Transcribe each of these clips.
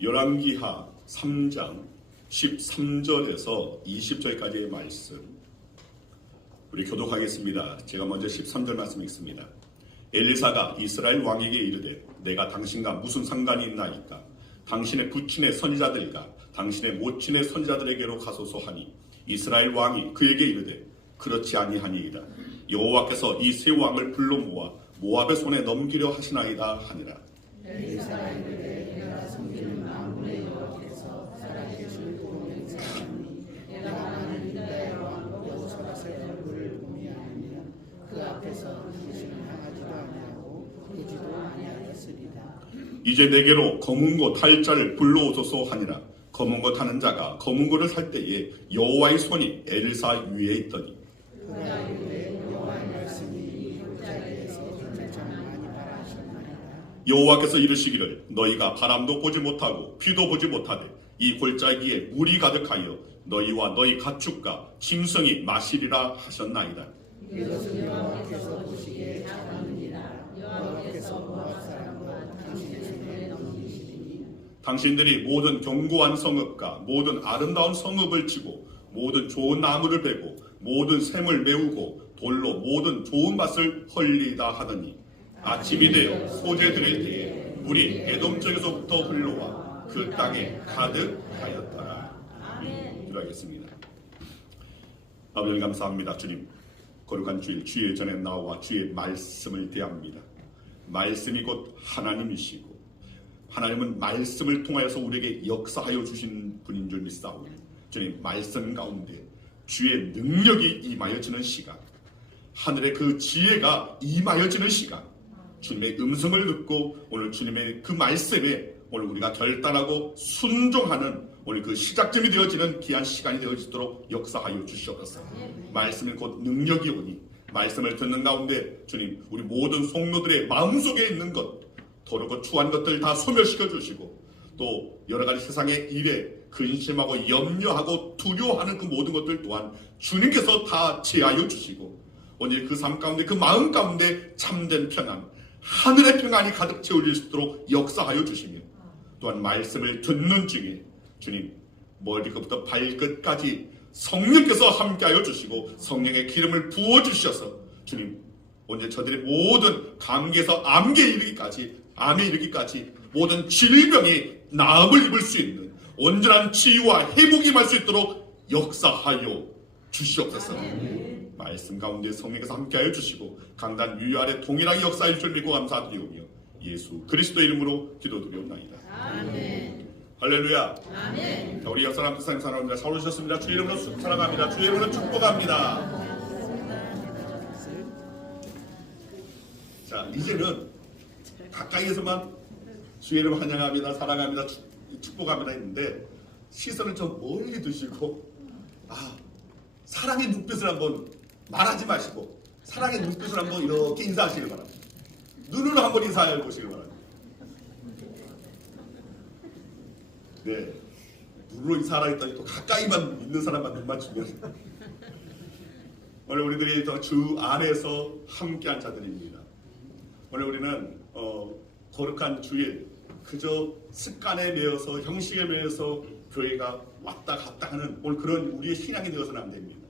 열왕기하 3장 13절에서 20절까지의 말씀 우리 교독하겠습니다. 제가 먼저 13절 말씀 읽습니다. 엘리사가 이스라엘 왕에게 이르되 내가 당신과 무슨 상관이 있나이까? 당신의 부친의 선지자들과 당신의 모친의 선지자들에게로 가소서 하니 이스라엘 왕이 그에게 이르되 그렇지 아니하니이다. 여호와께서 이 세 왕을 불러 모아 모압의 손에 넘기려 하시나이다 하니라. 엘리사가 이르되 내가 섬기는 만군의 여호와께서 살아계실 도로 맹세하니 내가 나는 유다의 왕 여호사밧의 얼굴을 보니 아니라 그 앞에서 당신을 향하지도 아니하고 보지도 아니하였으리다. 이제 내게로 검은고 탈 자를 불러오소서 하니라. 검은고 타는 자가 검은고를 살 때에 여호와의 손이 엘리사 위에 있더니 그가 이르되 여호와의 말씀이 이 골짜기에서 정말 많이 바라셨나이다. 여호와께서 이르시기를 너희가 바람도 보지 못하고 비도 보지 못하되 이 골짜기에 물이 가득하여 너희와 너희 가축과 짐승이 마시리라 하셨나이다. 이것은 여호와께서 보시기에 잘하느니라. 여호와께서 모압 사람과 당신의 손에 넘기시리니 당신들이 모든 견고한 성읍과 모든 아름다운 성읍을 치고 모든 좋은 나무를 베고 모든 샘을 메우고 돌로 모든 좋은 밭을 헐리다 하더니 아침이 되어 소재 드릴 때에 물이 에돔 쪽에서부터 흘러와 그 땅에 가득하였더라. 기도하겠습니다. 아버지 감사합니다. 주님, 거룩한 주일, 주일 전에 나와 주의 말씀을 대합니다. 말씀이 곧 하나님이시고 하나님은 말씀을 통하여서 우리에게 역사하여 주신 분인 줄 믿사오니 주님, 말씀 가운데 주의 능력이 임하여지는 시간, 하늘의 그 지혜가 임하여지는 시간, 주님의 음성을 듣고 오늘 주님의 그 말씀에 오늘 우리가 결단하고 순종하는 오늘 그 시작점이 되어지는 귀한 시간이 되어지도록 역사하여 주시옵소서. 말씀은 곧 능력이 오니 말씀을 듣는 가운데 주님, 우리 모든 성도들의 마음속에 있는 것, 더럽고 추한 것들 다 소멸시켜 주시고 또 여러 가지 세상의 일에 근심하고 염려하고 두려워하는 그 모든 것들 또한 주님께서 다 제하여 주시고 오늘 그 삶 가운데 그 마음 가운데 참된 평안, 하늘의 평안이 가득 채워질 수 있도록 역사하여 주시며 또한 말씀을 듣는 중에 주님, 머리끝부터 발끝까지 성령께서 함께하여 주시고 성령의 기름을 부어주셔서 주님, 오늘 저들의 모든 감기에서 암에 이르기까지 모든 질병이 나음을 입을 수 있는 온전한 치유와 회복이 임할 수 있도록 역사하여 주시옵소서. 말씀 가운데 성령께서 함께하여 주시고 강단 위아래 동일하게 역사할 줄 믿고 감사드리오며 예수 그리스도 이름으로 기도드리옵나이다. 아멘. 할렐루야. 아멘. 우리 역사람 사랑합니다. 사오셨습니다. 주의 이름으로 사랑합니다. 주의 이름으로 축복합니다. 자, 이제는 가까이에서만 주의 이름 환영합니다. 사랑합니다. 축복합니다 했는데 시선을 좀 멀리 두시고 사랑의 눈빛을 한번 말하지 마시고 사랑의 눈빛을 한번 이렇게 인사하시길 바랍니다. 눈으로 한번 인사해 보시길 바랍니다. 네, 눈으로 인사하라 했더니 또 가까이만 있는 사람만 눈 맞추면 오늘 우리들이 주 안에서 함께한 자들입니다. 오늘 우리는 거룩한 주일 그저 습관에 매여서 형식에 매여서 교회가 왔다 갔다 하는 오늘 그런 우리의 신앙이 되어서는 안 됩니다.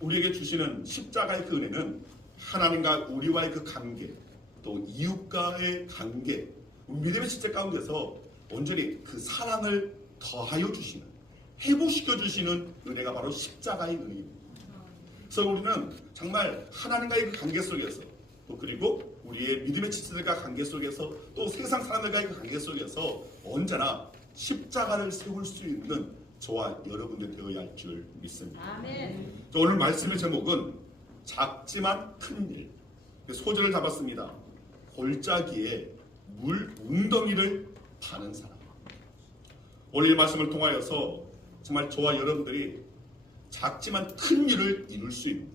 우리에게 주시는 십자가의 그 은혜는 하나님과 우리와의 그 관계, 또 이웃과의 관계, 믿음의 실제 가운데서 온전히 그 사랑을 더하여 주시는, 회복시켜 주시는 은혜가 바로 십자가의 은혜입니다. 그래서 우리는 정말 하나님과의 그 관계 속에서 또 그리고 우리의 믿음의 지체들과 관계 속에서 또 세상 사람들과의 그 관계 속에서 언제나 십자가를 세울 수 있는 저와 여러분들 되어야 할 줄 믿습니다. 아멘. 오늘 말씀의 제목은 작지만 큰 일. 소절을 잡았습니다. 골짜기에 물 웅덩이를 파는 사람. 오늘 이 말씀을 통하여서 정말 저와 여러분들이 작지만 큰 일을 이룰 수 있는,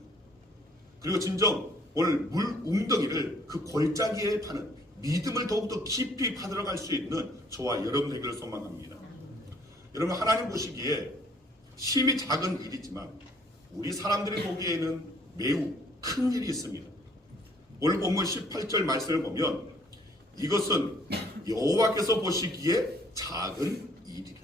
그리고 진정 오늘 물 웅덩이를 그 골짜기에 파는 믿음을 더욱더 깊이 파들어갈 수 있는 저와 여러분 되기를 소망합니다. 여러분, 하나님 보시기에 심히 작은 일이지만 우리 사람들이 보기에는 매우 큰 일이 있습니다. 오늘 본문 18절 말씀을 보면 이것은 여호와께서 보시기에 작은 일이라.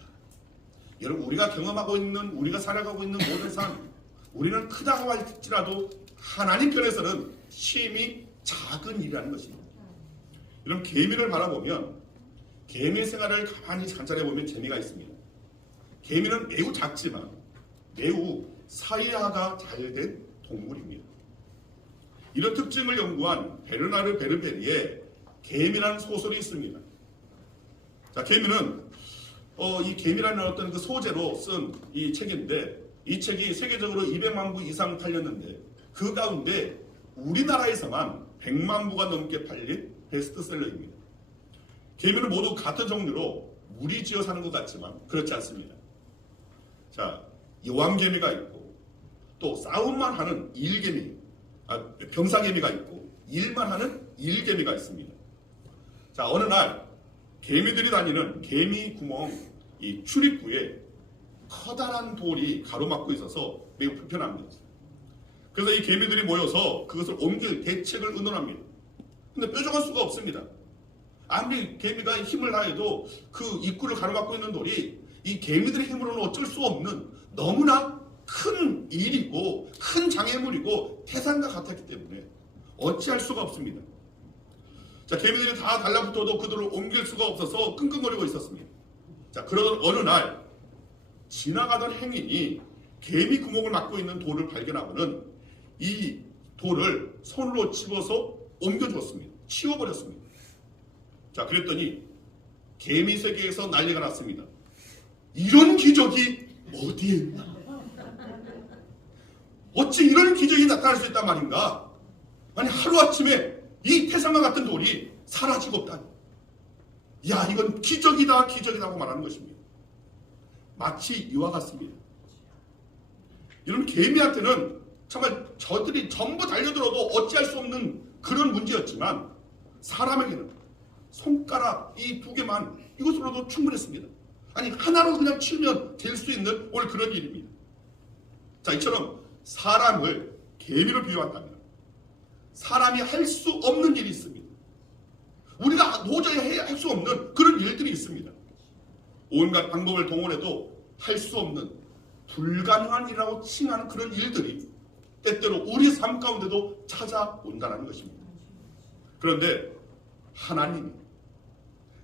여러분, 우리가 경험하고 있는, 우리가 살아가고 있는 모든 삶, 우리는 크다고 할지라도 하나님 편에서는 심히 작은 일이라는 것입니다. 이런 개미를 바라보면 개미 생활을 가만히 관찰해 보면 재미가 있습니다. 개미는 매우 작지만 매우 사이화가 잘 된 동물입니다. 이런 특징을 연구한 베르나르 베르베리의 개미라는 소설이 있습니다. 자, 개미는 이 개미라는 어떤 그 소재로 쓴 이 책인데, 이 책이 세계적으로 200만 부 이상 팔렸는데 그 가운데 우리나라에서만 100만 부가 넘게 팔린 베스트셀러입니다. 개미는 모두 같은 종류로 무리지어 사는 것 같지만 그렇지 않습니다. 자, 여왕개미가 있고 또 싸움만 하는 일개미, 병사개미가 있고 일만 하는 일개미가 있습니다. 자, 어느 날 개미들이 다니는 개미 구멍 이 출입구에 커다란 돌이 가로막고 있어서 매우 불편합니다. 그래서 이 개미들이 모여서 그것을 옮길 대책을 의논합니다. 근데 뾰족할 수가 없습니다. 아무리 개미가 힘을 다해도 그 입구를 가로막고 있는 돌이 이 개미들의 힘으로는 어쩔 수 없는 너무나 큰 일이고 큰 장애물이고 태산과 같았기 때문에 어찌할 수가 없습니다. 자, 개미들이 다 달라붙어도 그들을 옮길 수가 없어서 끙끙거리고 있었습니다. 자, 그러던 어느 날 지나가던 행인이 개미 구멍을 막고 있는 돌을 발견하고는 이 돌을 손으로 집어서 옮겨주었습니다. 치워버렸습니다. 자, 그랬더니 개미 세계에서 난리가 났습니다. 이런 기적이 어디에 있나? 어찌 이런 기적이 나타날 수 있단 말인가? 아니, 하루아침에 이 태산과 같은 돌이 사라지고 없다니. 야, 이건 기적이다, 기적이라고 말하는 것입니다. 마치 이와 같습니다. 이런 개미한테는 정말 저들이 전부 달려들어도 어찌할 수 없는 그런 문제였지만 사람에게는 손가락 이 두 개만 이것으로도 충분했습니다. 아니, 하나로 그냥 치우면 될 수 있는 오늘 그런 일입니다. 자, 이처럼 사람을 개미로 비유한다면 사람이 할 수 없는 일이 있습니다. 우리가 도저히 할 수 없는 그런 일들이 있습니다. 온갖 방법을 동원해도 할 수 없는 불가능한 일이라고 칭하는 그런 일들이 때때로 우리 삶 가운데도 찾아온다는 것입니다. 그런데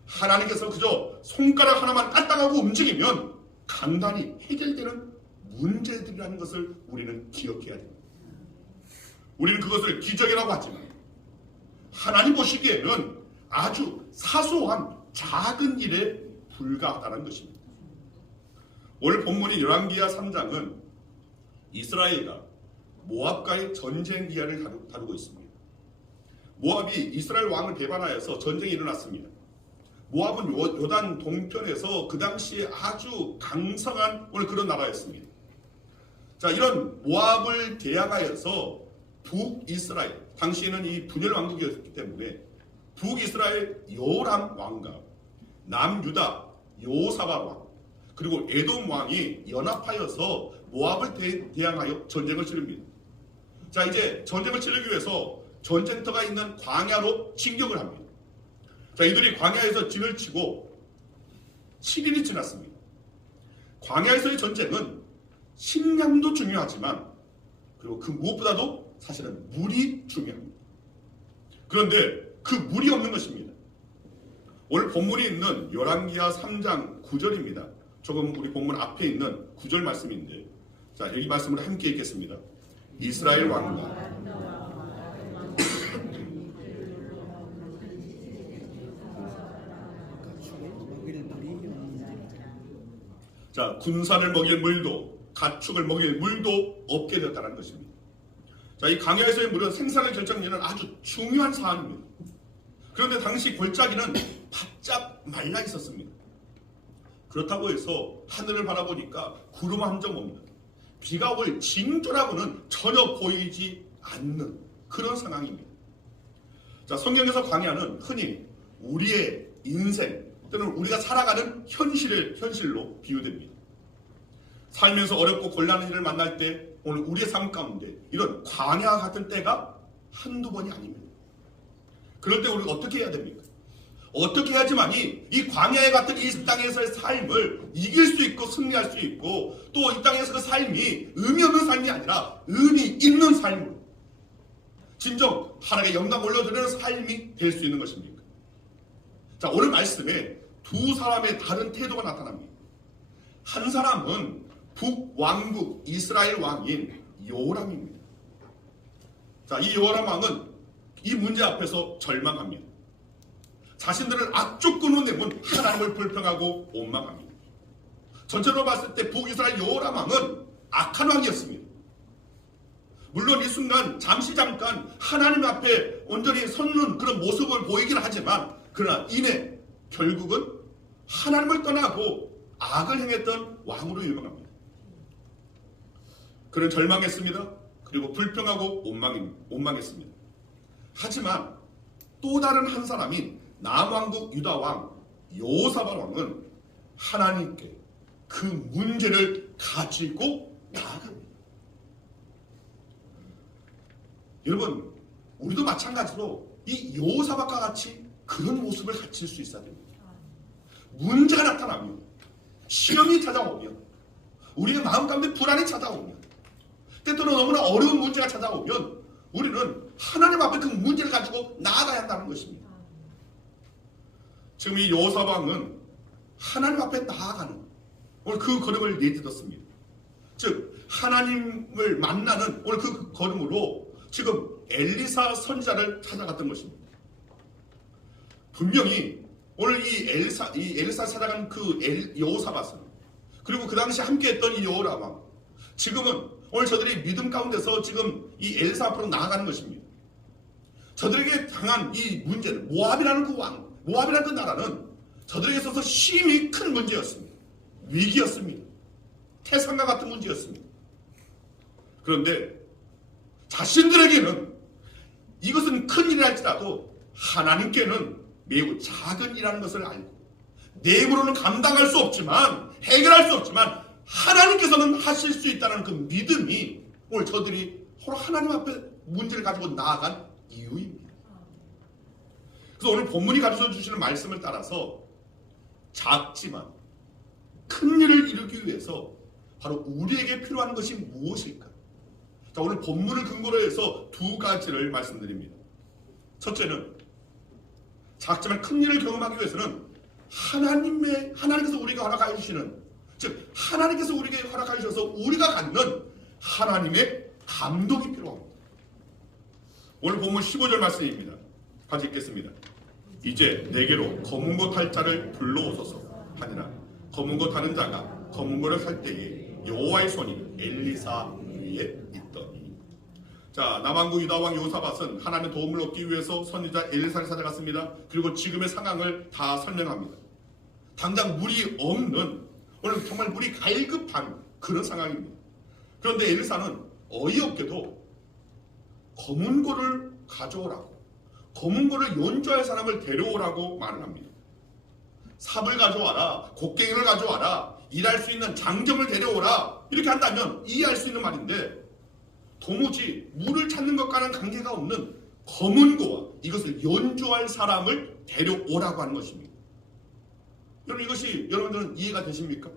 하나님께서 그저 손가락 하나만 까딱하고 움직이면 간단히 해결되는 문제들이라는 것을 우리는 기억해야 됩니다. 우리는 그것을 기적이라고 하지만 하나님 보시기에는 아주 사소한 작은 일에 불과하다는 것입니다. 오늘 본문인 열왕기하 3장은 이스라엘과 모압과의 전쟁 이야기를 다루고 있습니다. 모압이 이스라엘 왕을 배반하여서 전쟁이 일어났습니다. 모압은 요단 동편에서 그 당시에 아주 강성한 오늘 그런 나라였습니다. 자, 이런 모압을 대항하여서 북이스라엘, 당시에는 이 분열 왕국이었기 때문에 북이스라엘 여호람 왕과 남유다 여호사밧 왕, 그리고 에돔 왕이 연합하여서 모압을 대항하여 전쟁을 치릅니다. 자, 이제 전쟁을 치르기 위해서 전쟁터가 있는 광야로 진격을 합니다. 자, 이들이 광야에서 진을 치고 7일이 지났습니다. 광야에서의 전쟁은 식량도 중요하지만 그리고 그 무엇보다도 사실은 물이 중요합니다. 그런데 그 물이 없는 것입니다. 오늘 본문이 있는 열왕기하 3장 9절입니다. 조금 우리 본문 앞에 있는 9절 말씀인데, 자, 여기 말씀을 함께 읽겠습니다. 이스라엘 왕과 자, 군산을 먹일 물도 가축을 먹일 물도 없게 되었다는 것입니다. 자, 이 광야에서의 물은 생산을 결정짓는 아주 중요한 사안입니다. 그런데 당시 골짜기는 바짝 말라 있었습니다. 그렇다고 해서 하늘을 바라보니까 구름 한 점 없는, 비가 올 징조라고는 전혀 보이지 않는 그런 상황입니다. 자, 성경에서 광야는 흔히 우리의 인생 또는 우리가 살아가는 현실로 비유됩니다. 살면서 어렵고 곤란한 일을 만날 때 오늘 우리의 삶 가운데 이런 광야 같은 때가 한두 번이 아닙니다. 그럴 때 우리가 어떻게 해야 됩니까? 어떻게 해야지만이 이 광야에 같은 이 땅에서의 삶을 이길 수 있고 승리할 수 있고 또 이 땅에서 그 삶이 의미 없는 삶이 아니라 의미 있는 삶으로 진정 하나님께 영광 올려드리는 삶이 될 수 있는 것입니까? 자, 오늘 말씀에 두 사람의 다른 태도가 나타납니다. 한 사람은 북왕국 이스라엘 왕인 요람입니다. 자, 이 요람 왕은 이 문제 앞에서 절망합니다. 자신들은 악조건으로 내면 하나님을 불평하고 원망합니다. 전체로 봤을 때 북이스라엘 요람 왕은 악한 왕이었습니다. 물론 이 순간 잠깐 하나님 앞에 온전히 섰는 그런 모습을 보이긴 하지만 그러나 이내 결국은 하나님을 떠나고 악을 행했던 왕으로 유명합니다. 그는 절망했습니다. 그리고 불평하고 원망했습니다. 하지만 또 다른 한 사람인 남왕국 유다왕 여호사밧 왕은 하나님께 그 문제를 가지고 나아갑니다. 여러분, 우리도 마찬가지로 이 여호사밧과 같이 그런 모습을 갖출 수 있어야 됩니다. 문제가 나타나면, 시험이 찾아오면, 우리의 마음 가운데 불안이 찾아오면, 때때로 너무나 어려운 문제가 찾아오면 우리는 하나님 앞에 그 문제를 가지고 나아가야 한다는 것입니다. 지금 이 여호사밧 왕은 하나님 앞에 나아가는 오늘 그 걸음을 내딛었습니다. 즉 하나님을 만나는 오늘 그 걸음으로 지금 엘리사 선지자를 찾아갔던 것입니다. 분명히 오늘 이 엘리사 찾아간 그 여호사밧은 그리고 그 당시 함께했던 이 여호람 왕 지금은 오늘 저들이 믿음 가운데서 지금 이 엘리사 앞으로 나아가는 것입니다. 저들에게 당한 이 문제는 모압이라는 그 왕, 모압이라는 그 나라는 저들에게 있어서 심히 큰 문제였습니다. 위기였습니다. 태산과 같은 문제였습니다. 그런데 자신들에게는 이것은 큰 일이랄지라도 하나님께는 매우 작은 일이라는 것을 알고 내 힘으로는 감당할 수 없지만 해결할 수 없지만 하나님께서는 하실 수 있다는 그 믿음이 오늘 저들이 서로 하나님 앞에 문제를 가지고 나아간 이유입니다. 그래서 오늘 본문이 가르쳐 주시는 말씀을 따라서 작지만 큰 일을 이루기 위해서 바로 우리에게 필요한 것이 무엇일까? 자, 오늘 본문을 근거로 해서 두 가지를 말씀드립니다. 첫째는 작지만 큰 일을 경험하기 위해서는 하나님께서 우리가 허락해 주시는, 즉 하나님께서 우리에게 허락해 주셔서 우리가 갖는 하나님의 감동이 필요합니다. 오늘 본문 15절 말씀입니다. 같이 읽겠습니다. 이제 내게로 검은 것 할 자를 불러오소서 하니라. 검은 것 하는 자가 검은 것을 할 때에 여호와의 손이 엘리사 위에 있더니. 자, 남왕국 유다왕 여호사밧은 하나님의 도움을 얻기 위해서 선지자 엘리사를 찾아갔습니다. 그리고 지금의 상황을 다 설명합니다. 당장 물이 없는, 오늘 정말 물이 갈급한 그런 상황입니다. 그런데 엘리사는 어이없게도 검은 고를 가져오라고, 검은 고를 연주할 사람을 데려오라고 말을 합니다. 삽을 가져와라, 곡괭이를 가져와라, 일할 수 있는 장정을 데려오라, 이렇게 한다면 이해할 수 있는 말인데 도무지 물을 찾는 것과는 관계가 없는 검은 고와 이것을 연주할 사람을 데려오라고 하는 것입니다. 여러분, 이것이 여러분들은 이해가 되십니까?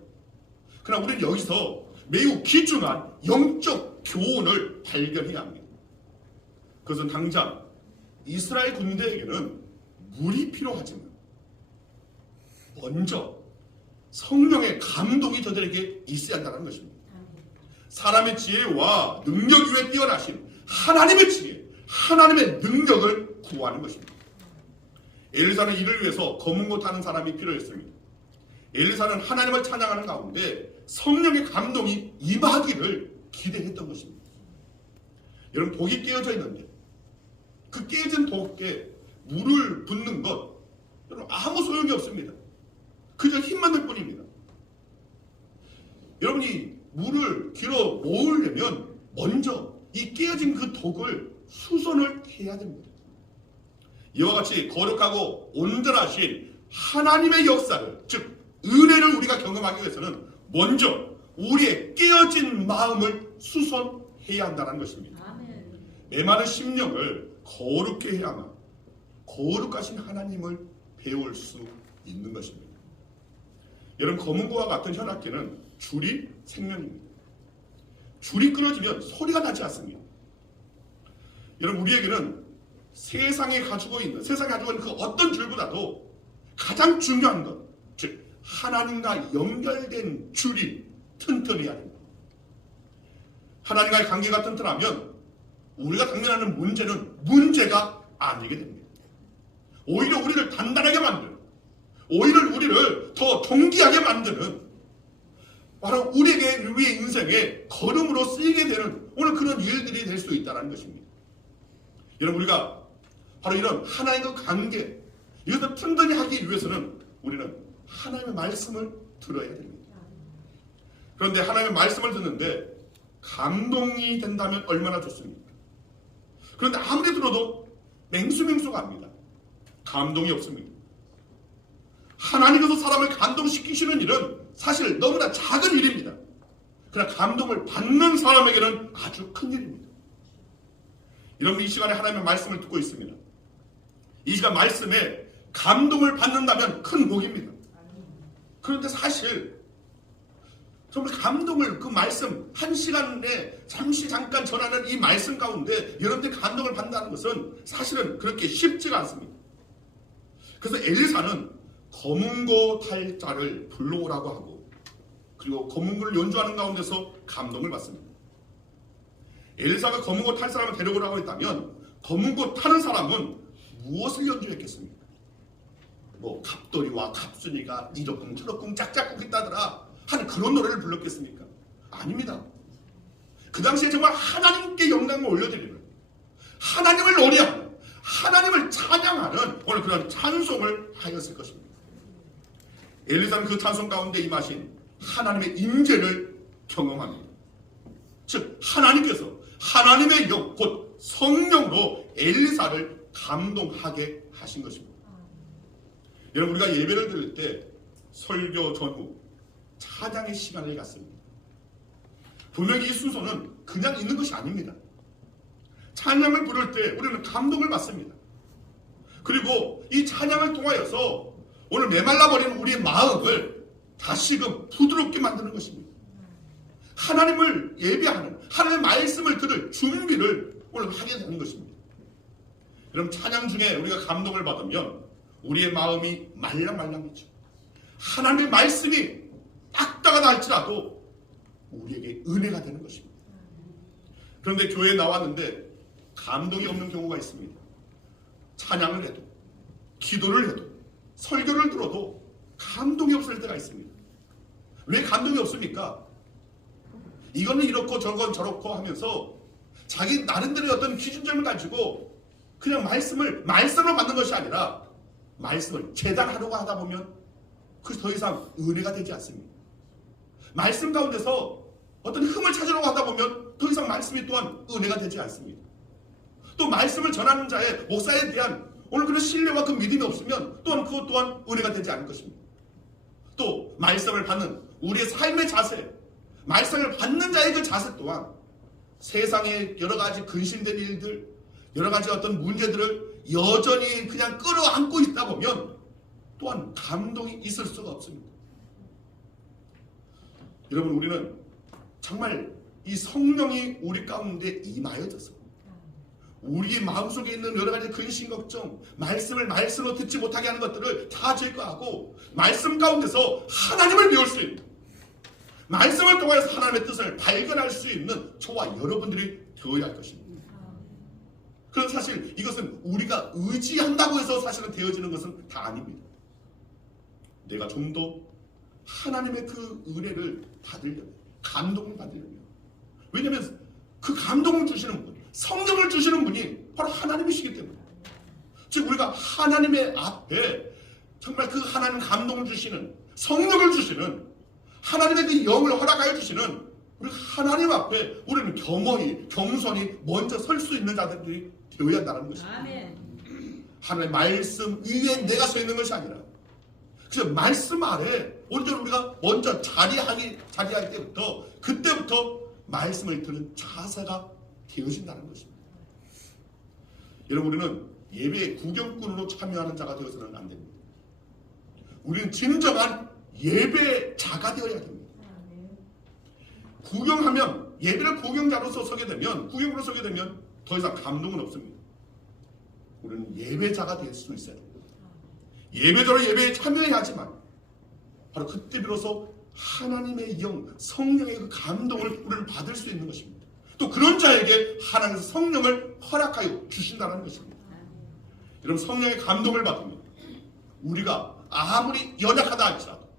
그러나 우리는 여기서 매우 귀중한 영적 교훈을 발견해야 합니다. 그것은 당장 이스라엘 군대에게는 물이 필요하지만 먼저 성령의 감동이 저들에게 있어야 한다는 것입니다. 사람의 지혜와 능력 위에 뛰어나신 하나님의 지혜, 하나님의 능력을 구하는 것입니다. 엘리사는 이를 위해서 검은 것 하는 사람이 필요했습니다. 엘리사는 하나님을 찬양하는 가운데 성령의 감동이 임하기를 기대했던 것입니다. 여러분, 독이 깨어져 있는데 그 깨진 독에 물을 붓는 것, 여러분, 아무 소용이 없습니다. 그저 힘만 들 뿐입니다. 여러분이 물을 길어 모으려면 먼저 이 깨어진 그 독을 수선을 해야 됩니다. 이와 같이 거룩하고 온전하신 하나님의 역사를, 즉 은혜를 우리가 경험하기 위해서는 먼저 우리의 깨어진 마음을 수선해야 한다는 것입니다. 메마른 심령을 거룩해 해야만 거룩하신 하나님을 배울 수 있는 것입니다. 여러분, 검은고와 같은 현악기는 줄이 생명입니다. 줄이 끊어지면 소리가 나지 않습니다. 여러분, 우리에게는 세상에 가지고 있는 그 어떤 줄보다도 가장 중요한 것, 즉 하나님과 연결된 줄이 튼튼해야 합니다. 하나님과의 관계가 튼튼하면 우리가 당면하는 문제는 문제가 아니게 됩니다. 오히려 우리를 단단하게 만드는, 오히려 우리를 더 존귀하게 만드는, 바로 우리의 인생의 걸음으로 쓰이게 되는 오늘 그런 일들이 될 수 있다는 것입니다. 여러분, 우리가 바로 이런 하나님과 관계, 이것을 튼튼히 하기 위해서는 우리는 하나님의 말씀을 들어야 됩니다. 그런데 하나님의 말씀을 듣는데 감동이 된다면 얼마나 좋습니까? 그런데 아무리 들어도 맹수맹수가 합니다. 감동이 없습니다. 하나님께서 사람을 감동시키시는 일은 사실 너무나 작은 일입니다. 그러나 감동을 받는 사람에게는 아주 큰 일입니다. 여러분, 이 시간에 하나님의 말씀을 듣고 있습니다. 이 시간 말씀에 감동을 받는다면 큰 복입니다. 그런데 사실 정말 감동을, 그 말씀 한 시간에 잠깐 전하는 이 말씀 가운데 여러분들이 감동을 받는다는 것은 사실은 그렇게 쉽지가 않습니다. 그래서 엘리사는 검은고 탈 자를 불러오라고 하고, 그리고 검은고를 연주하는 가운데서 감동을 받습니다. 엘리사가 검은고 탈 사람을 데려오라고 했다면 검은고 타는 사람은 무엇을 연주했겠습니까? 뭐 갑돌이와 갑순이가 이러쿵 저러쿵 짝짝꿍 있다더라 하는 그런 노래를 불렀겠습니까? 아닙니다. 그 당시에 정말 하나님께 영광을 올려드리는, 하나님을 노래하는, 하나님을 찬양하는 오늘 그런 찬송을 하였을 것입니다. 엘리사는 그 찬송 가운데 임하신 하나님의 임재를 경험합니다. 즉 하나님께서 하나님의 영, 곧 성령으로 엘리사를 감동하게 하신 것입니다. 여러분, 우리가 예배를 드릴 때 설교 전후 찬양의 시간을 갖습니다. 분명히 이 순서는 그냥 있는 것이 아닙니다. 찬양을 부를 때 우리는 감동을 받습니다. 그리고 이 찬양을 통하여서 오늘 메말라버린 우리의 마음을 다시금 부드럽게 만드는 것입니다. 하나님을 예배하는, 하나님의 말씀을 들을 준비를 오늘 하게 되는 것입니다. 여러분, 찬양 중에 우리가 감동을 받으면 우리의 마음이 말랑말랑해지고 하나님의 말씀이 딱다가 날지라도 우리에게 은혜가 되는 것입니다. 그런데 교회에 나왔는데 감동이 없는 경우가 있습니다. 찬양을 해도, 기도를 해도, 설교를 들어도 감동이 없을 때가 있습니다. 왜 감동이 없습니까? 이거는 이렇고 저건 저렇고 하면서 자기 나름대로의 어떤 기준점을 가지고 그냥 말씀을 받는 것이 아니라 말씀을 재단하려고 하다 보면 그 더 이상 은혜가 되지 않습니다. 말씀 가운데서 어떤 흠을 찾으려고 하다 보면 더 이상 말씀이 또한 은혜가 되지 않습니다. 또 말씀을 전하는 자의 목사에 대한 오늘 그런 신뢰와 그 믿음이 없으면 또한 그것 또한 은혜가 되지 않을 것입니다. 또 말씀을 받는 우리의 삶의 자세, 말씀을 받는 자의 그 자세 또한 세상의 여러 가지 근심된 일들, 여러 가지 어떤 문제들을 여전히 그냥 끌어안고 있다 보면 또한 감동이 있을 수가 없습니다. 여러분, 우리는 정말 이 성령이 우리 가운데 임하여져서 우리의 마음속에 있는 여러 가지 근심 걱정, 말씀으로 듣지 못하게 하는 것들을 다 제거하고 말씀 가운데서 하나님을 배울 수 있는, 말씀을 통해서 하나님의 뜻을 발견할 수 있는 저와 여러분들이 되어야 할 것입니다. 그런 사실 이것은 우리가 의지한다고 해서 사실은 되어지는 것은 다 아닙니다. 내가 좀 더 하나님의 그 은혜를 받으려면, 감동을 받으려면, 왜냐하면 그 감동을 주시는 분, 성령을 주시는 분이 바로 하나님이시기 때문에, 즉 우리가 하나님의 앞에 정말 그 하나님 감동을 주시는, 성령을 주시는, 하나님의 그 영을 허락하여 주시는 우리 하나님 앞에 우리는 겸허히, 겸손히 먼저 설 수 있는 자들이 되어야 한다는 것입니다. 아멘. 하나님의 말씀 위에 내가 서 있는 것이 아니라 그래서 말씀 아래 오늘 우리가 먼저 자리할 때부터, 그때부터 말씀을 듣는 자세가 되어진다는 것입니다. 여러분, 우리는 예배의 구경꾼으로 참여하는 자가 되어서는 안 됩니다. 우리는 진정한 예배자가 되어야 됩니다. 구경하면, 예배를 구경자로서 서게 되면, 구경으로 서게 되면 더 이상 감동은 없습니다. 우리는 예배자가 될 수 있어야 됩니다. 예배자로 예배에 참여해야지만 바로 그때 비로소 하나님의 영, 성령의 그 감동을 우리는 받을 수 있는 것입니다. 또 그런 자에게 하나님께서 성령을 허락하여 주신다는 것입니다. 여러분, 성령의 감동을 받으면 우리가 아무리 연약하다 할지라도,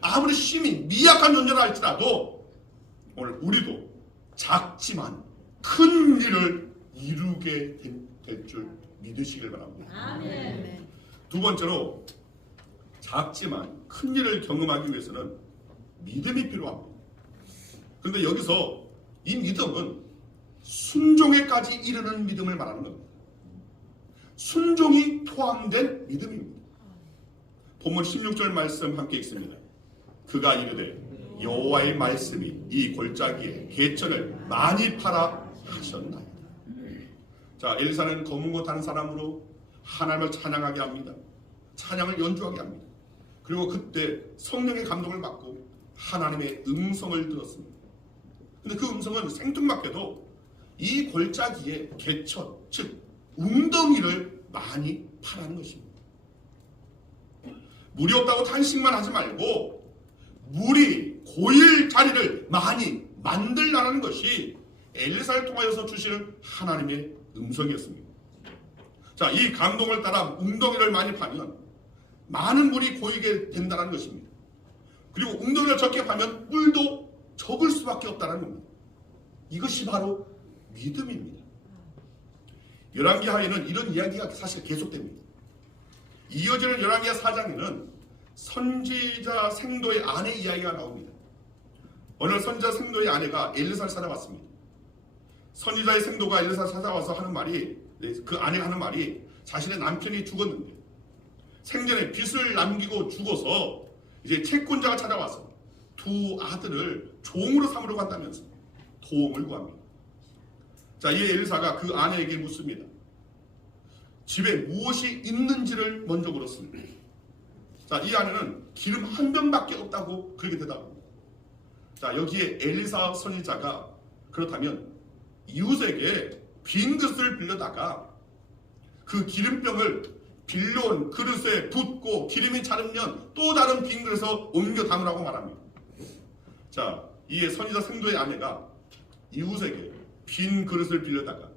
아무리 힘이 미약한 존재라 할지라도 오늘 우리도 작지만 큰 일을 이루게 될 줄 믿으시길 바랍니다. 아멘. 두 번째로, 작지만 큰 일을 경험하기 위해서는 믿음이 필요합니다. 그런데 여기서 이 믿음은 순종에까지 이르는 믿음을 말하는 겁니다. 순종이 포함된 믿음입니다. 본문 16절 말씀 함께 읽습니다. 그가 이르되 여호와의 말씀이 이 골짜기에 개천을 많이 팔아 하셨나이다. 자, 엘리사는 검은 옷 한 사람으로 하나님을 찬양하게 합니다. 찬양을 연주하게 합니다. 그리고 그때 성령의 감동을 받고 하나님의 음성을 들었습니다. 근데 그 음성은 생뚱맞게도 이 골짜기에 개천, 즉 웅덩이를 많이 파라는 것입니다. 물이 없다고 탄식만 하지 말고 물이 고일 자리를 많이 만들라는 것이 엘리사를 통하여서 주시는 하나님의 음성이었습니다. 자, 이 감동을 따라 웅덩이를 많이 파면 많은 물이 고이게 된다는 것입니다. 그리고 웅덩이를 적게 파면 뿔도 적을 수밖에 없다는 겁니다. 이것이 바로 믿음입니다. 열왕기하에는 이런 이야기가 사실 계속됩니다. 이어지는 열왕기하 4장에는 선지자 생도의 아내 이야기가 나옵니다. 어느 날 선지자 생도의 아내가 엘리사를 찾아왔습니다. 선지자의 생도가 엘리사를 찾아와서 하는 말이, 그 아내가 하는 말이, 자신의 남편이 죽었는데 생전에 빚을 남기고 죽어서 이제 채권자가 찾아와서 두 아들을 종으로 삼으려고 한다면서 도움을 구합니다. 자, 이에 엘리사가 그 아내에게 묻습니다. 집에 무엇이 있는지를 먼저 물었습니다. 자, 이 아내는 기름 한 병밖에 없다고 그렇게 대답합니다. 자, 여기에 엘리사 선지자가 그렇다면 이웃에게 빈 그릇을 빌려다가 그 기름병을 빌려온 그릇에 붓고 기름이 차르면 또 다른 빈 그릇에 옮겨 담으라고 말합니다. 자, 이에 선지자 생도의 아내가 이웃에게 빈 그릇을 빌려다가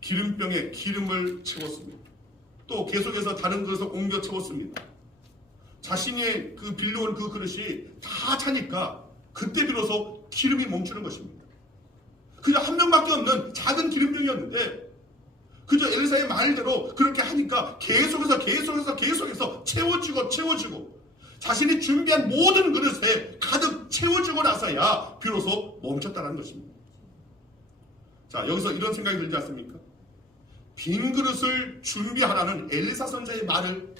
기름병에 기름을 채웠습니다. 또 계속해서 다른 그릇을 옮겨 채웠습니다. 자신이 그 빌려온 그 그릇이 다 차니까 그때 비로소 기름이 멈추는 것입니다. 그저 한 명밖에 없는 작은 기름병이었는데 그저 엘리사의 말대로 그렇게 하니까 계속해서 채워지고 자신이 준비한 모든 그릇에 가득 채워지고 나서야 비로소 멈췄다는 것입니다. 자, 여기서 이런 생각이 들지 않습니까? 빈 그릇을 준비하라는 엘리사 선지자의 말을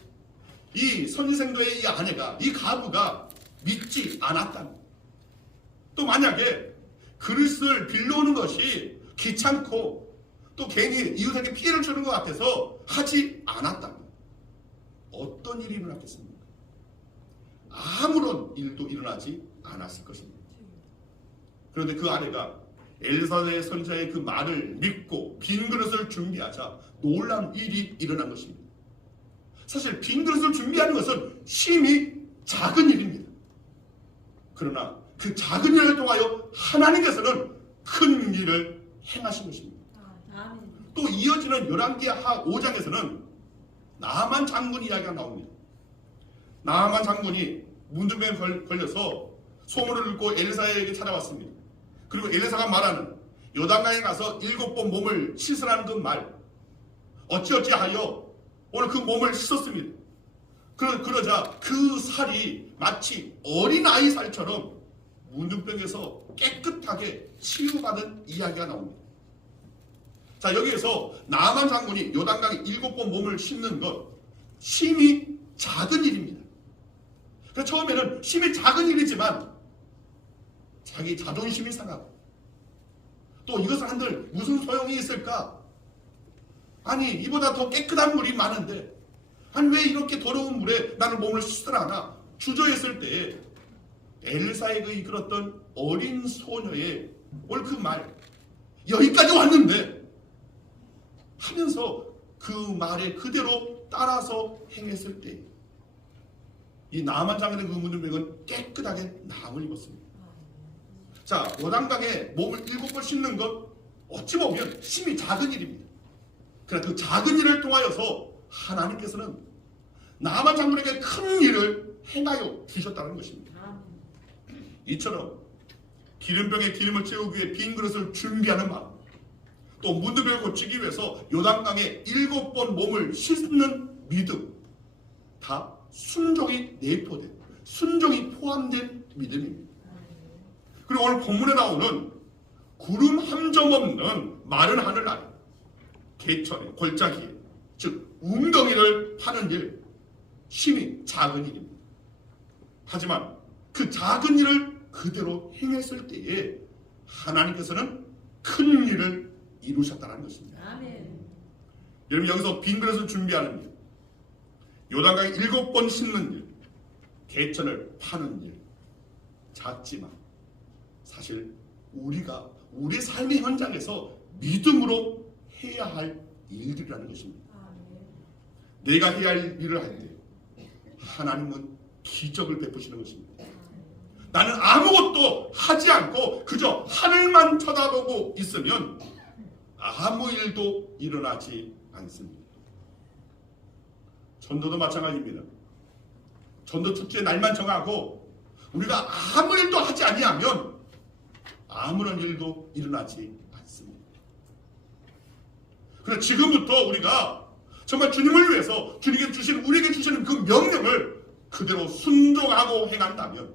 이 선지생도의 이 아내가, 이 가부가 믿지 않았다. 또 만약에 그릇을 빌려오는 것이 귀찮고 또 괜히 이웃에게 피해를 주는 것 같아서 하지 않았다. 어떤 일이 일어났겠습니까? 아무런 일도 일어나지 않았을 것입니다. 그런데 그 아내가 엘리사의 선지자의 그 말을 믿고 빈 그릇을 준비하자 놀라운 일이 일어난 것입니다. 사실 빈 그릇을 준비하는 것은 힘이 작은 일입니다. 그러나 그 작은 일을 통하여 하나님께서는 큰 일을 행하신 것입니다. 또 이어지는 열왕기하 5장에서는 나만 장군 이야기가 나옵니다. 나만 장군이 문둥병에 걸려서 소문을 듣고 엘리사에게 찾아왔습니다. 그리고 엘리사가 말하는 요단강에 가서 7번 몸을 씻으라는 그 말, 어찌어찌 하여 오늘 그 몸을 씻었습니다. 그러자 그 살이 마치 어린아이 살처럼 문둥병에서 깨끗하게 치유받은 이야기가 나옵니다. 자, 여기에서 나만 장군이 요단강에 7번 몸을 씻는 것, 힘이 작은 일입니다. 그래서 처음에는 힘이 작은 일이지만 자기 자존심이 상하고 또 이것을 한들 무슨 소용이 있을까? 아니, 이보다 더 깨끗한 물이 많은데 아니 왜 이렇게 더러운 물에 나는 몸을 씻으라 하나? 주저했을 때에 엘사에게 이끌었던 어린 소녀의 오늘 그 말, 여기까지 왔는데 하면서 그 말에 그대로 따라서 행했을 때 이 나만 장군의 그 문둥병은 깨끗하게 나음을 입었습니다. 자, 요단강에 몸을 7번 씻는 것 어찌 보면 심히 작은 일입니다. 그러나 그 작은 일을 통하여서 하나님께서는 나만 장군에게 큰 일을 행하여 주셨다는 것입니다. 이처럼 기름병에 기름을 채우기 위해 빈 그릇을 준비하는 마음, 또 문둥병을 고치기 위해서 요단강에 7번 몸을 씻는 믿음, 다 순종이 내포된, 순종이 포함된 믿음입니다. 그리고 오늘 본문에 나오는 구름 한 점 없는 마른 하늘 아래 개천에 골짜기에, 즉 웅덩이를 파는 일, 심히 작은 일입니다. 하지만 그 작은 일을 그대로 행했을 때에 하나님께서는 큰 일을 이루셨다는 것입니다. 아멘. 여러분, 여기서 빈 그릇을 준비하는 일, 요단강에 7번 씻는 일, 개천을 파는 일, 작지만 사실 우리가 우리 삶의 현장에서 믿음으로 해야 할 일들이라는 것입니다. 내가 해야 할 일을 할 때 하나님은 기적을 베푸시는 것입니다. 나는 아무것도 하지 않고 그저 하늘만 쳐다보고 있으면 아무 일도 일어나지 않습니다. 전도도 마찬가지입니다. 전도 축제 날만 정하고 우리가 아무 일도 하지 아니하면 아무런 일도 일어나지 않습니다. 그래서 지금부터 우리가 정말 주님을 위해서 주님께 주시는, 우리에게 주시는 그 명령을 그대로 순종하고 행한다면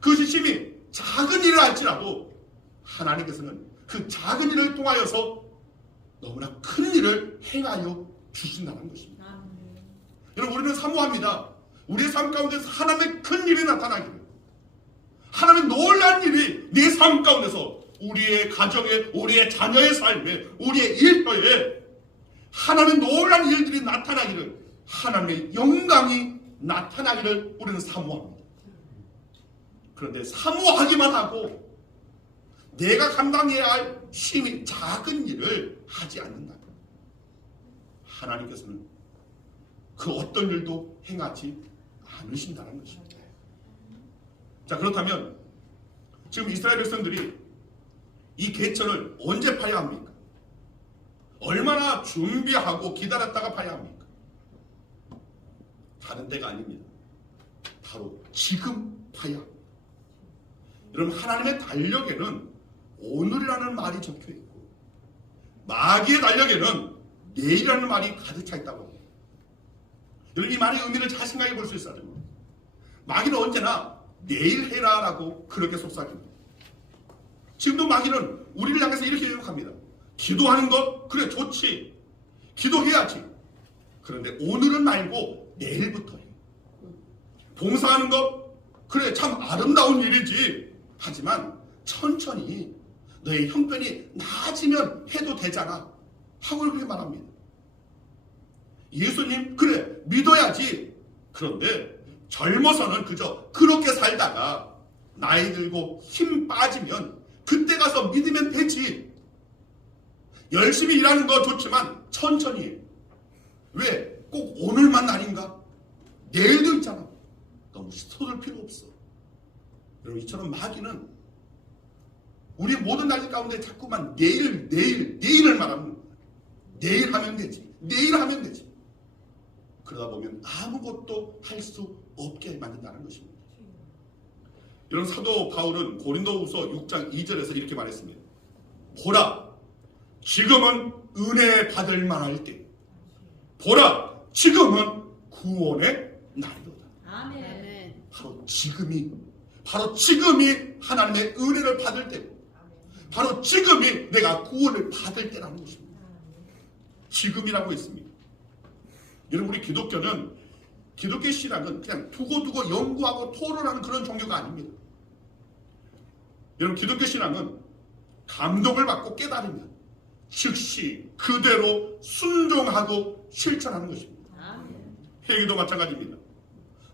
그것이 심히 작은 일을 할지라도 하나님께서는 그 작은 일을 통하여서 너무나 큰 일을 행하여 주신다는 것입니다. 여러분, 우리는 사모합니다. 우리의 삶 가운데서 하나님의 큰 일이 나타나기를, 하나님의 놀라운 일이 내 삶 가운데서 우리의 가정에, 우리의 자녀의 삶에, 우리의 일터에 하나님의 놀라운 일들이 나타나기를, 하나님의 영광이 나타나기를 우리는 사모합니다. 그런데 사모하기만 하고 내가 감당해야 할 심히 작은 일을 하지 않는다. 하나님께서는 그 어떤 일도 행하지 않으신다는 것입니다. 자, 그렇다면 지금 이스라엘 백성들이 이 개천을 언제 파야 합니까? 얼마나 준비하고 기다렸다가 파야 합니까? 다른 때가 아닙니다. 바로 지금 파야 합니다. 여러분, 하나님의 달력에는 오늘이라는 말이 적혀 있고 마귀의 달력에는 내일이라는 말이 가득 차 있다고 합니다. 여러분, 이 말의 의미를 잘 생각해 볼 수 있어야 됩니다. 마귀는 언제나 내일 해라라고 그렇게 속삭입니다. 지금도 마귀는 우리를 향해서 이렇게 유혹합니다. 기도하는 것, 그래 좋지, 기도해야지. 그런데 오늘은 말고 내일부터 해. 봉사하는 것, 그래 참 아름다운 일이지. 하지만 천천히 너의 형편이 나아지면 해도 되잖아 하고 그렇게 말합니다. 예수님, 그래 믿어야지. 그런데 젊어서는 그저 그렇게 살다가 나이 들고 힘 빠지면 그때 가서 믿으면 되지. 열심히 일하는 거 좋지만 천천히 해. 왜? 꼭 오늘만 날인가? 내일도 있잖아. 너무 서둘 필요 없어. 여러분, 이처럼 마귀는 우리 모든 날들 가운데 자꾸만 내일을 말합니다. 내일 하면 되지. 내일 하면 되지. 그러다 보면 아무것도 할 수 없게 만든다는 것입니다. 여러분, 사도 바울은 고린도후서 6장 2절에서 이렇게 말했습니다. 보라, 지금은 은혜 받을 만할 때. 보라, 지금은 구원의 날이로다. 아멘. 바로 지금이 하나님의 은혜를 받을 때고, 바로 지금이 내가 구원을 받을 때라는 것입니다. 지금이라고 했습니다. 여러분, 우리 기독교는, 기독교 신앙은 그냥 두고두고 연구하고 토론하는 그런 종교가 아닙니다. 여러분, 기독교 신앙은 감동을 받고 깨달으면 즉시 그대로 순종하고 실천하는 것입니다. 회개도 마찬가지입니다.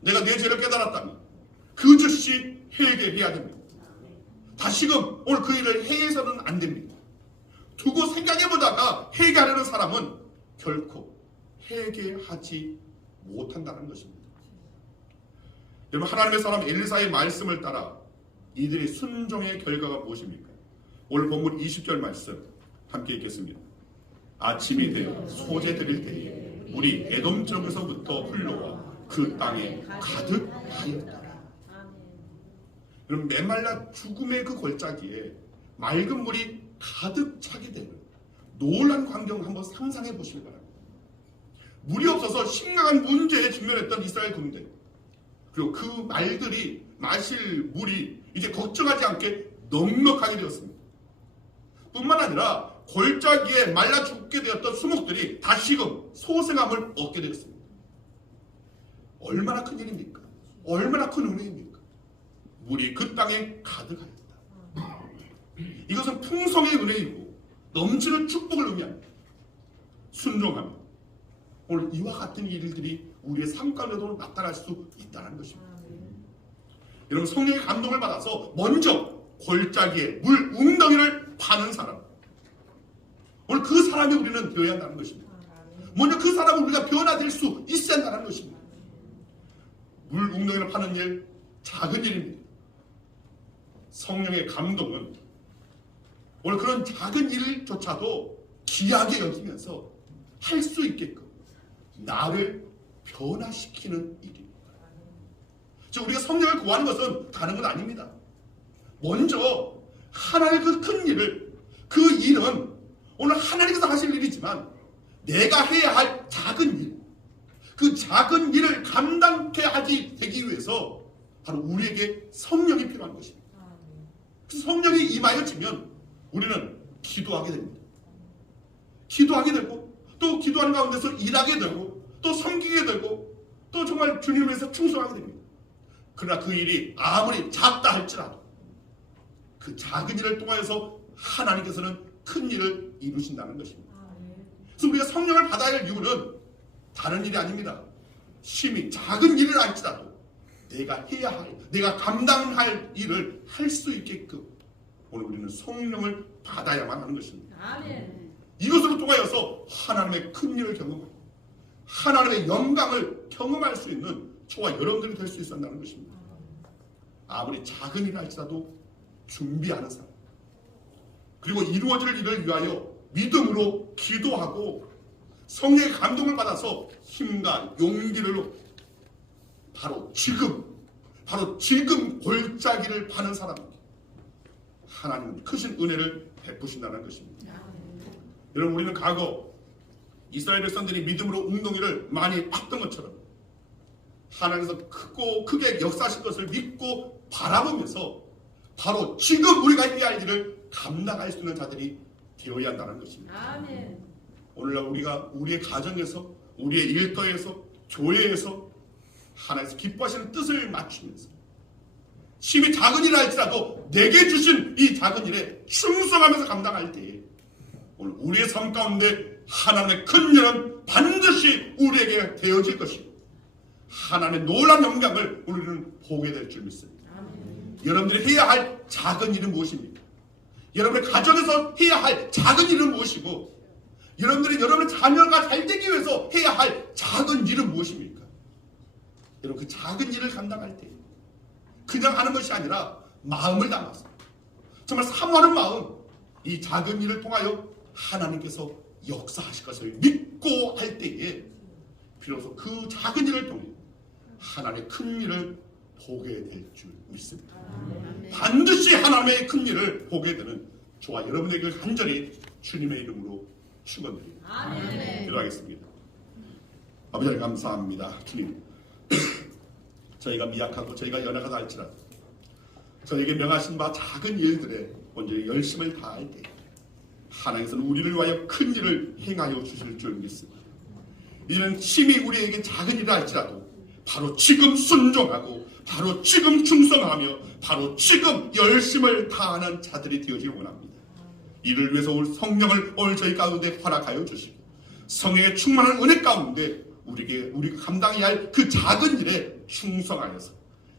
내가 내 죄를 깨달았다면 그 즉시 회개해야 됩니다. 다시금 오늘 그 일을 해서는 안 됩니다. 두고 생각해보다가 회개하려는 사람은 결코 회개하지 못한다는 것입니다. 여러분, 하나님의 사람 엘리사의 말씀을 따라 이들의 순종의 결과가 무엇입니까? 오늘 본문 20절 말씀 함께 읽겠습니다. 아침이 되어 소재 드릴 때에 물이 에돔 쪽에서부터 흘러와 그 땅에 가득하였다. 여러분, 메말라 죽음의 그 골짜기에 맑은 물이 가득 차게 되는 놀란 광경을 한번 상상해 보시기 바랍니다. 물이 없어서 심각한 문제에 직면했던 이스라엘 군대, 그리고 그 말들이 마실 물이 이제 걱정하지 않게 넉넉하게 되었습니다. 뿐만 아니라 골짜기에 말라 죽게 되었던 수목들이 다시금 소생함을 얻게 되었습니다. 얼마나 큰 일입니까? 얼마나 큰 은혜입니까? 물이 그 땅에 가득하였다. 이것은 풍성의 은혜이고 넘치는 축복을 의미합니다. 순종하며 오늘 이와 같은 일들이 우리의 삶 가운데도 나타날 수 있다는 것입니다. 여러분, 성령의 감동을 받아서 먼저 골짜기에 물 웅덩이를 파는 사람, 오늘 그 사람이 우리는 되어야 한다는 것입니다. 먼저 그 사람을 우리가 변화될 수 있어야 한다는 것입니다. 물 웅덩이를 파는 일, 작은 일입니다. 성령의 감동은 오늘 그런 작은 일조차도 귀하게 여기면서 할 수 있게끔 나를 변화시키는 일입니다. 즉, 우리가 성령을 구하는 것은 다른 건 아닙니다. 먼저 하나님의 그 큰 일을, 그 일은 오늘 하나님께서 하실 일이지만 내가 해야 할 작은 일, 그 작은 일을 감당케 하기 되기 위해서 바로 우리에게 성령이 필요한 것입니다. 그래서 성령이 임하여지면 우리는 기도하게 됩니다. 기도하게 되고, 또 기도하는 가운데서 일하게 되고, 또 섬기게 되고, 또 정말 주님을 위해서 충성하게 됩니다. 그러나 그 일이 아무리 작다 할지라도 그 작은 일을 통하여서 하나님께서는 큰 일을 이루신다는 것입니다. 그래서 우리가 성령을 받아야 할 이유는 다른 일이 아닙니다. 심히 작은 일을 할지라도 내가 해야 할, 내가 감당할 일을 할 수 있게끔 오늘 우리는 성령을 받아야만 하는 것입니다. 아멘. 이것으로 통하여서 하나님의 큰 일을 경험하고 하나님의 영광을 경험할 수 있는 저와 여러분들이 될 수 있었다는 것입니다. 아무리 작은 일을 할지라도 준비하는 사람, 그리고 이루어질 일을 위하여 믿음으로 기도하고 성령의 감동을 받아서 힘과 용기를 바로 지금 골짜기를 파는 사람입니다. 하나님은 크신 은혜를 베푸신다는 것입니다. 여러분, 우리는 과거 이스라엘 백성들이 믿음으로 웅덩이를 많이 팠던 것처럼 하나님께서 크게 역사하실 것을 믿고 바라보면서 바로 지금 우리가 해야 할 일을 감당할 수 있는 자들이 되어야 한다는 것입니다. 아멘. 오늘날 우리가 우리의 가정에서, 우리의 일터에서, 교회에서 하나님께서 기뻐하시는 뜻을 맞추면서 심히 작은 일을 할지라도 내게 주신 이 작은 일에 충성하면서 감당할 때에 오늘 우리의 삶 가운데 하나님의 큰 일은 반드시 우리에게 되어질 것이고 하나님의 놀라운 영광을 우리는 보게 될 줄 믿습니다. 여러분들이 해야 할 작은 일은 무엇입니까? 여러분의 가정에서 해야 할 작은 일은 무엇이고 여러분들이 여러분의 자녀가 잘 되기 위해서 해야 할 작은 일은 무엇입니까? 여러분, 그 작은 일을 감당할 때 그냥 하는 것이 아니라 마음을 담아서 정말 사모하는 마음, 이 작은 일을 통하여 하나님께서 역사하실 것을 믿고 할 때에 비로소 그 작은 일을 통해 하나님의 큰 일을 보게 될 줄 믿습니다. 반드시 하나님의 큰 일을 보게 되는 저와 여러분에게 간절히 주님의 이름으로 축원드립니다. 기도하겠습니다. 아버지 하나님 감사합니다. 주님, 저희가 미약하고 저희가 연약하다 할지라도 저에게 명하신 바 작은 일들에 먼저 열심을 다할 때 하나님께서는 우리를 위하여 큰 일을 행하여 주실 줄 믿습니다. 이제는 심히 우리에게 작은 일을 할지라도 바로 지금 순종하고 바로 지금 충성하며 바로 지금 열심을 다하는 자들이 되어지길 원합니다. 이를 위해서 오늘 성령을 오늘 저희 가운데 허락하여 주시고 성령의 충만한 은혜 가운데 우리가 감당해야 할 그 작은 일에 충성하여서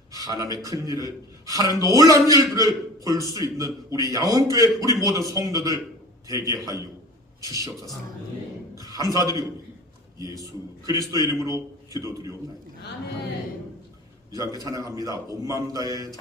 하나님의 큰 일을, 하나님 놀라운 일들을 볼 수 있는 우리 양원교회 우리 모든 성도들 되게 하여 주시옵소서. 감사드리오니 예수 그리스도의 이름으로 기도드리옵나이다. 아멘. 이제 함께 찬양합니다. 온 마음 다해 찬양.